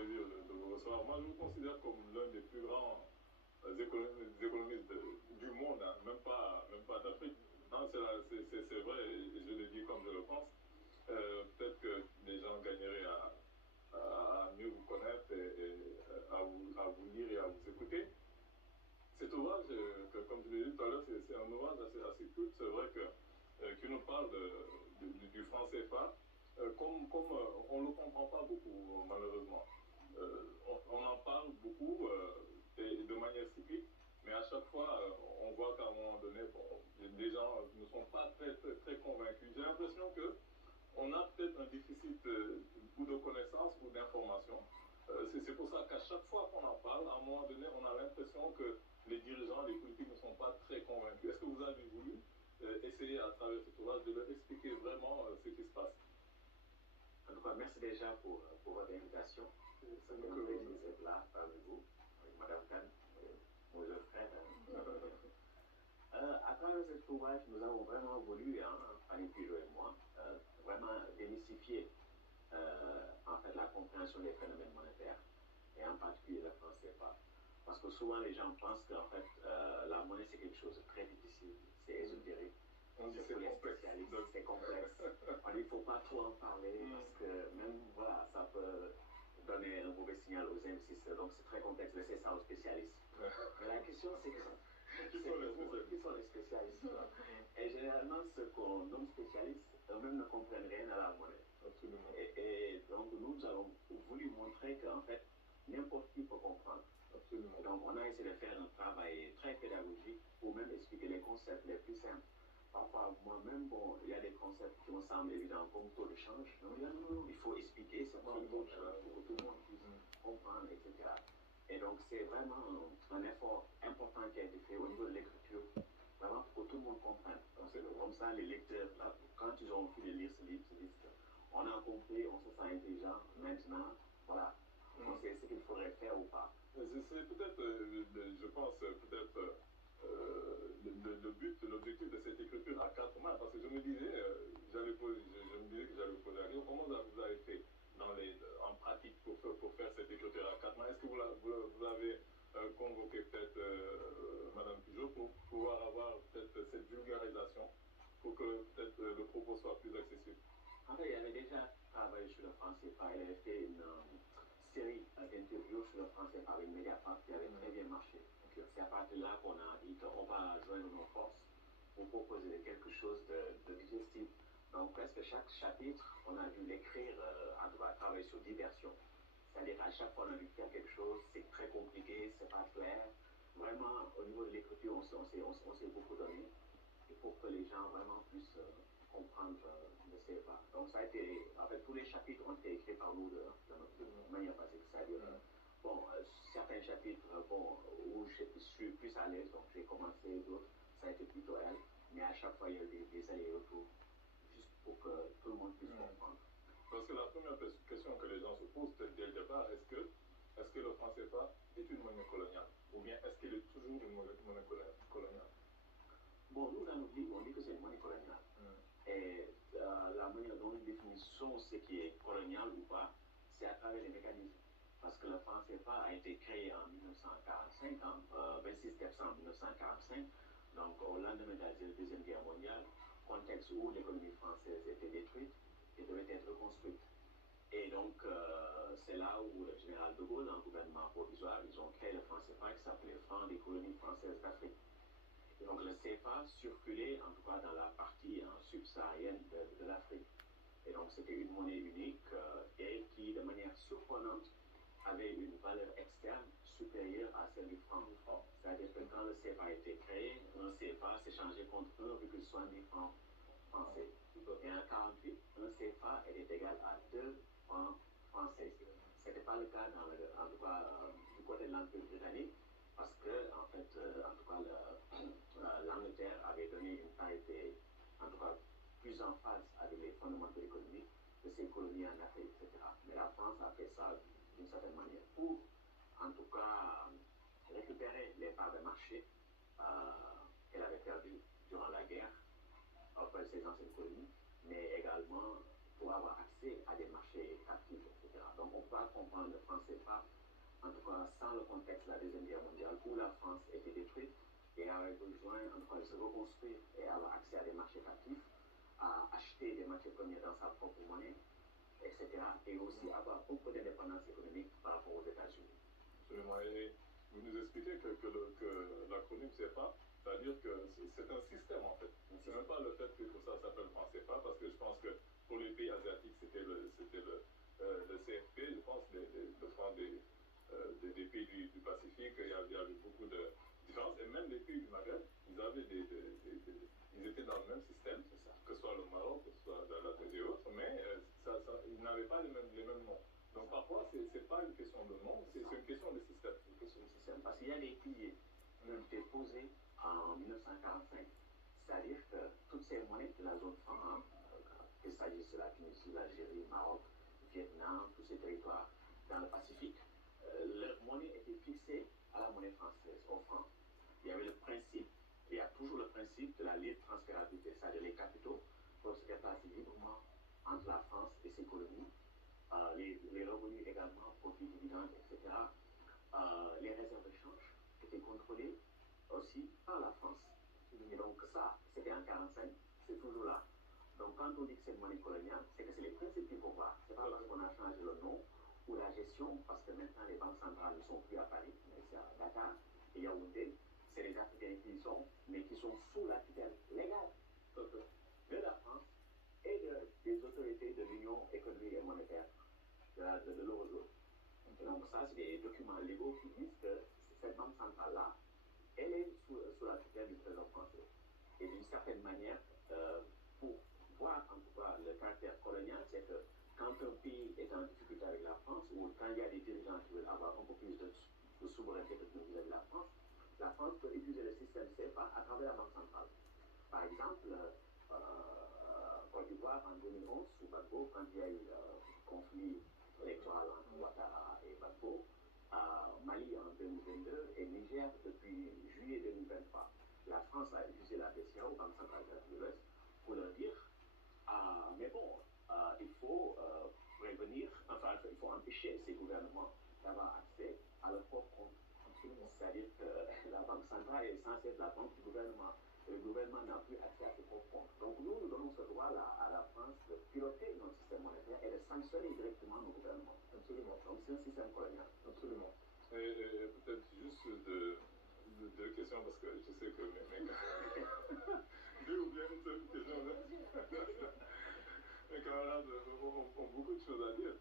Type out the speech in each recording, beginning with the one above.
plaisir de vous recevoir. Moi, je vous considère comme l'un des plus grands économistes du monde, hein, même pas d'Afrique. Non, c'est vrai, et je le dis comme je le pense. Peut-être que les gens gagneraient à mieux vous connaître et à vous lire et à vous écouter. Cet ouvrage, comme je l'ai dit tout à l'heure, c'est un ouvrage assez culte. C'est vrai qui nous parle du franc CFA, comme on ne le comprend pas beaucoup, malheureusement. On en parle beaucoup de manière cyclique, mais à chaque fois, on voit qu'à un moment donné, les gens ne sont pas très convaincus. J'ai l'impression qu'on a peut-être un déficit ou de connaissances ou d'informations. C'est pour ça qu'à chaque fois qu'on en parle, à un moment donné, on a l'impression que les dirigeants, les politiques ne sont pas très convaincus. Est-ce que vous avez voulu essayer à travers cet ouvrage de leur expliquer vraiment ce qui se passe? En tout cas, merci déjà pour votre invitation. C'est un plaisir d'être là parmi vous, avec Mme Khan, mon jeune frère. À travers cet ouvrage, nous avons vraiment voulu, Fanny Pigeot et moi, vraiment démystifier en fait, la compréhension des phénomènes monétaires, et en particulier le franc CFA. Parce que souvent les gens pensent qu'en fait, la monnaie c'est quelque chose de très difficile, c'est ésotérique. On dit c'est complexe. C'est complexe. Il ne faut pas trop en parler parce que même voilà, ça peut donner un mauvais signal aux investisseurs. Donc c'est très complexe. Laissez ça aux spécialistes. Mais la question c'est qui sont les spécialistes? Et généralement ceux qu'on nomme spécialistes, eux-mêmes ne comprennent rien à la monnaie. Absolument. Et donc nous avons voulu montrer qu'en fait n'importe qui peut comprendre. Absolument. Donc on a essayé de faire un travail très pédagogique pour même expliquer les concepts les plus simples. Parfois, moi-même, il y a des concepts qui me semblent évidents comme taux de change. Donc, non, il faut expliquer c'est quoi le taux de change pour que tout le monde puisse comprendre, etc. Et donc, c'est vraiment un effort important qui a été fait au niveau de l'écriture, vraiment pour que tout le monde comprenne. Donc, c'est comme ça, les lecteurs, là, quand ils ont fini de lire ce livre, on a compris, on se sent intelligent. Maintenant, voilà, on sait ce qu'il faudrait faire ou pas. C'est peut-être, je pense, peut-être le but, l'objectif de cette écriture à 4 mains, parce que je me disais, je me disais que j'allais vous poser la question, comment vous avez fait en pratique pour faire cette écriture à 4 mains? Est-ce que vous avez convoqué peut-être Mme Pigeot pour pouvoir avoir peut-être cette vulgarisation pour que peut-être le propos soit plus accessible? En fait, il avait déjà travaillé sur le franc CFA, il avait fait une série d'interviews sur le franc CFA avec Mediapart qui avait très bien marché. C'est à partir de là qu'on a dit qu'on va joindre nos forces pour proposer quelque chose de digestif. Donc presque chaque chapitre, on a dû l'écrire, en tout cas travailler sur diversion. C'est-à-dire qu'à chaque fois on a dû faire quelque chose, c'est très compliqué, c'est pas clair. Vraiment, au niveau de l'écriture, on s'est beaucoup donné et pour que les gens vraiment puissent comprendre le CFA. Donc ça a été, en fait, tous les chapitres ont été écrits par nous de notre manière basique, c'est-à-dire certains chapitres où je suis plus à l'aise, donc j'ai commencé, d'autres, ça a été plutôt elle, mais à chaque fois il y a eu des allers-retours, juste pour que tout le monde puisse comprendre. Parce que la première question que les gens se posent dès le départ, est-ce que le franc CFA est une monnaie coloniale? Ou bien est-ce qu'il est toujours une monnaie coloniale? Bon, nous, on dit que c'est une monnaie coloniale. Et la manière dont nous définissons ce qui est colonial ou pas, c'est à travers les mécanismes. Parce que le franc CFA a été créé en 1945, 26 décembre 1945, donc au lendemain de la Deuxième Guerre mondiale, contexte où l'économie française était détruite et devait être reconstruite. Et donc, c'est là où le général de Gaulle, en gouvernement provisoire, ils ont créé le franc CFA qui s'appelait Franc des colonies françaises d'Afrique. Et donc, le CFA circulait, en tout cas dans la partie subsaharienne de l'Afrique. Et donc, c'était une monnaie unique et qui, de manière surprenante, avait une valeur externe supérieure à celle du franc. C'est-à-dire que quand le CFA a été créé, un CFA s'est changé contre 1,70 francs français. Et en 1948, un CFA était égal à 2 francs français. Ce n'était pas le cas en tout cas, du côté de l'Empire britannique, parce que, en fait, en tout cas, l'Angleterre avait donné une parité, en tout cas, plus en phase avec les fondamentaux économiques de ses colonies en Afrique, etc. Mais la France a fait ça d'une certaine manière pour, en tout cas, récupérer les parts de marché qu'elle avait perdues durant la guerre auprès de ses anciennes colonies, mais également pour avoir accès à des marchés captifs, etc. Donc on pas comprendre le franc CFA, en tout cas sans le contexte de la Deuxième Guerre mondiale, où la France était détruite et avait besoin en tout cas, de se reconstruire et avoir accès à des marchés captifs, à acheter des matières premières dans sa propre monnaie, etc. Et aussi avoir un peu d'indépendance économique par rapport aux États-Unis. Absolument. Et vous nous expliquez que l'acronyme CFA, c'est-à-dire que c'est un système en fait. C'est même pas le fait que ça s'appelle franc CFA, parce que je pense que pour les pays asiatiques, c'était le CFP, je pense, le franc des pays du Pacifique, il y avait beaucoup de différences. Et même les pays du Maghreb, ils avaient ils étaient dans le même système, que ce soit le Maroc, que ce soit la Tunisie et autres, mais ils n'avaient pas les mêmes noms. Donc parfois, c'est pas une question de nom, c'est une question de système. C'est une question de système, parce qu'il y a des piliers qui ont été posés en 1945. C'est-à-dire que toutes ces monnaies de la zone franc, qu'il s'agisse de la Tunisie, l'Algérie, le Maroc, le Vietnam, tous ces territoires dans le Pacifique, leur monnaie était fixée à la monnaie française, au franc. Il y avait le principe, il y a toujours le principe de la libre transférabilité, c'est-à-dire les capitaux peuvent se déplacer librement entre la France et ses colonies, les revenus également, profits, dividendes, etc. Les réserves de change étaient contrôlées aussi par la France. Et donc ça, c'était en 1945, c'est toujours là. Donc quand on dit que c'est une monnaie coloniale, c'est que c'est les principes qu'il faut voir. C'est pas parce qu'on a changé le nom ou la gestion, parce que maintenant les banques centrales ne sont plus à Paris, mais c'est à Dakar et Yaoundé. C'est les Africains qui y sont, mais qui sont sous la tutelle légale de la France et des autorités de l'Union économique et monétaire de l'eurozone. Donc ça, c'est des documents légaux qui disent que cette banque centrale-là, elle est sous la tutelle du Trésor français. Et d'une certaine manière, pour voir en tout cas le caractère colonial, c'est que quand un pays est en difficulté avec la France, ou quand il y a des dirigeants qui veulent avoir un peu plus de souveraineté vis-à-vis de la France peut utiliser le système CFA à travers la Banque centrale. Par exemple, Côte d'Ivoire en 2011, sous Gbagbo, quand il y a eu le conflit électoral entre Ouattara et Gbagbo, Mali en 2022 et Niger depuis juillet 2023. La France a utilisé la BCEAO, Banque centrale de l'Ouest, pour leur dire mais bon, il faut prévenir, enfin, il faut empêcher ces gouvernements d'avoir accès à leur propre compte. C'est-à-dire que la Banque centrale est censée être la banque du gouvernement. Et le gouvernement n'a plus accès à ses propres comptes. Donc nous donnons ce droit-là à la France de piloter notre système monétaire et de sanctionner directement nos gouvernements. Absolument. Donc c'est un système colonial. Absolument. Et peut-être juste deux questions, parce que je sais que deux ou bien une seule question. Mes camarades ont beaucoup de choses à dire.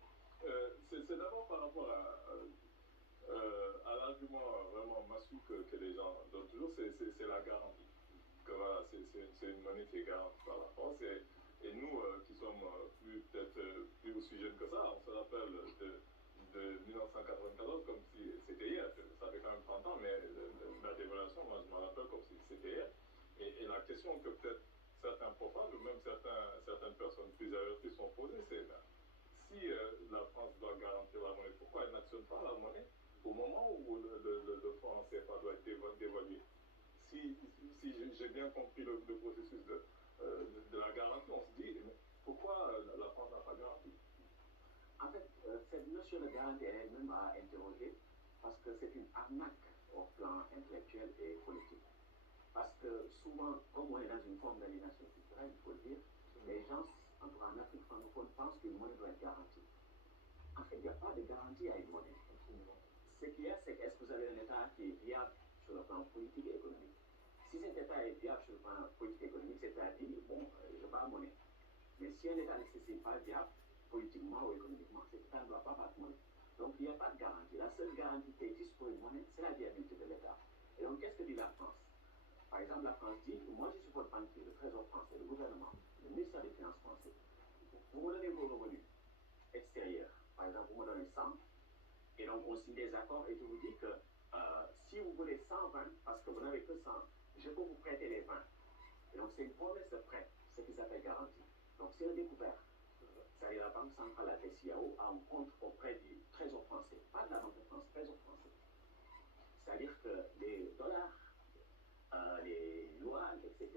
C'est d'abord par rapport à l'argument vraiment massue que les gens donnent toujours, c'est la garantie. Que voilà, c'est une monnaie qui est garantie par la France. Et nous, qui sommes peut-être plus aussi jeunes que ça, on se rappelle de 1994 comme si c'était hier. Ça fait quand même 30 ans, mais la dévaluation, moi je me rappelle comme si c'était hier. Et la question que peut-être certains profanes, ou même certaines personnes plus averties sont posées, c'est si la France doit garantir la monnaie, pourquoi elle n'actionne pas la monnaie au moment où le franc CFA doit être dévalué? Si j'ai bien compris le processus de la garantie, on se dit, mais pourquoi la France n'a pas garanti? En fait, cette notion de garantie est elle-même à interroger, parce que c'est une arnaque au plan intellectuel et politique. Parce que souvent, comme on est dans une forme d'aliénation culturelle, il faut le dire, les gens, en tout cas en Afrique francophone, pensent qu'une monnaie doit être garantie. En fait, il n'y a pas de garantie à une monnaie. Ce qu'il y a, c'est est-ce que vous avez un État qui est viable sur le plan politique et économique? Si cet État est viable sur le plan politique et économique, c'est-à-dire, bon, je bats monnaie. Mais si un État n'est pas viable, politiquement ou économiquement, cet État ne doit pas battre monnaie. Donc il n'y a pas de garantie. La seule garantie qui existe pour une monnaie, c'est la viabilité de l'État. Et donc qu'est-ce que dit la France? Par exemple, la France dit, moi je suis votre banquier, le Trésor français, le gouvernement, le ministère des Finances français. Vous me donnez vos revenus extérieurs. Par exemple, vous me donnez 100, et donc on signe des accords et je vous dis que si vous voulez 120, parce que vous n'avez que 100, je peux vous prêter les 20. Et donc c'est une promesse de prêt, ce qui s'appelle garantie. Donc c'est un découvert. C'est-à-dire la Banque centrale, la BCEAO, a un compte auprès du Trésor français, pas de la Banque de France, Trésor français. C'est-à-dire que les dollars, les yuan, etc.,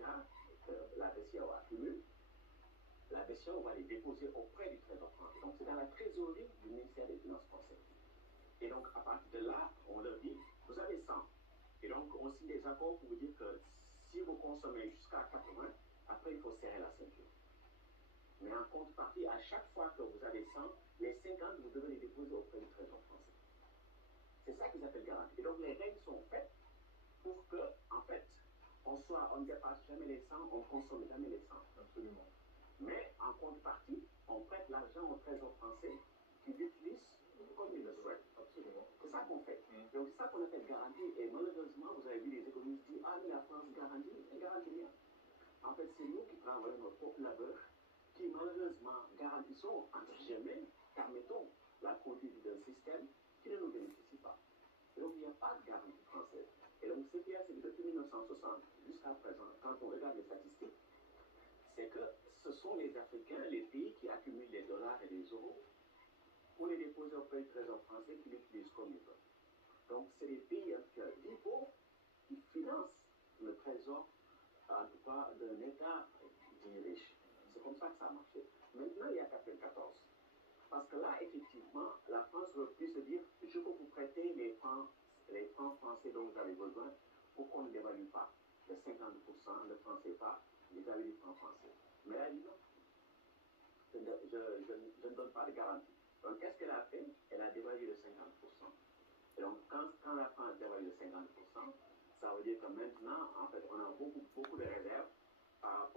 que la BCEAO accumule, la BCEAO va les déposer auprès du Trésor français. Donc c'est dans la trésorerie du ministère des Finances on signe des accords pour vous dire que si vous consommez jusqu'à 80, après il faut serrer la ceinture. Mais en contrepartie, à chaque fois que vous avez 100, les 50, vous devez les déposer auprès du Trésor français. C'est ça qu'ils appellent garantie. Et donc les règles sont faites pour que, en fait, on ne dépasse jamais les 100, on ne consomme jamais les 100. Absolument. Mais en contrepartie, on prête l'argent au Trésor français qui l'utilise comme il le souhaite. Absolument. C'est ça qu'on fait. Donc c'est ça qu'on appelle garantie. Et malheureusement, vous avez vu les économistes dire ah mais la France garantit, elle garantit rien. En fait, c'est nous qui travaillons notre propre labeur, qui malheureusement garantissons, entre guillemets, permettons la conduite d'un système qui ne nous bénéficie pas. Et donc il n'y a pas de garantie française. Et donc ce qu'il y a, c'est que depuis 1960 jusqu'à présent, quand on regarde les statistiques, c'est que ce sont les Africains, les pays qui accumulent les dollars et les euros pour les déposer auprès du Trésor français qui l'utilisent comme ils veulent. Donc c'est les pays d'impôts qui financent le Trésor, en tout cas d'un État dit riche. C'est comme ça que ça a marché. Maintenant, il y a 94. Parce que là, effectivement, la France veut plus se dire, je peux vous prêter les francs français dont vous avez besoin pour qu'on ne dévalue pas de 50% le franc CFA vis-à-vis du franc français. Mais elle dit non. Je ne donne pas de garantie. Donc, qu'est-ce qu'elle a fait? Elle a dévalué de 50%. Et donc, quand la France dévalue de 50%, ça veut dire que maintenant, en fait, on a beaucoup de réserves par rapport